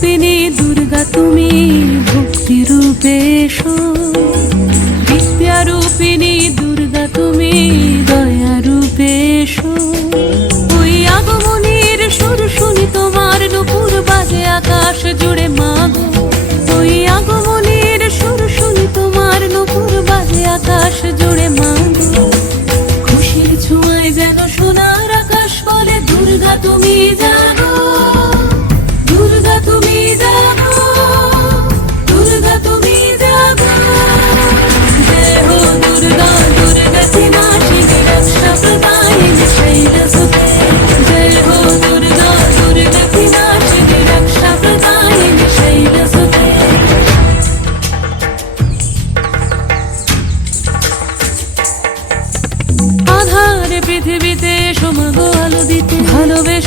রূপিণী দুর্গা, তুমি ভক্তি রূপে এসো। বিদ্যা রূপিণী দুর্গা, তুমি দয়া রূপে এসো। ওই আগমনের সুর শুনি তোমার নুপুর বাজে আকাশ জুড়ে মাগো ওই আগমনের সুর শুনি তোমার নুপুর বাজে আকাশ জুড়ে মাগো খুশির ছোঁয়ায় যেন সোনার আকাশ বলে, দুর্গা, তুমি যা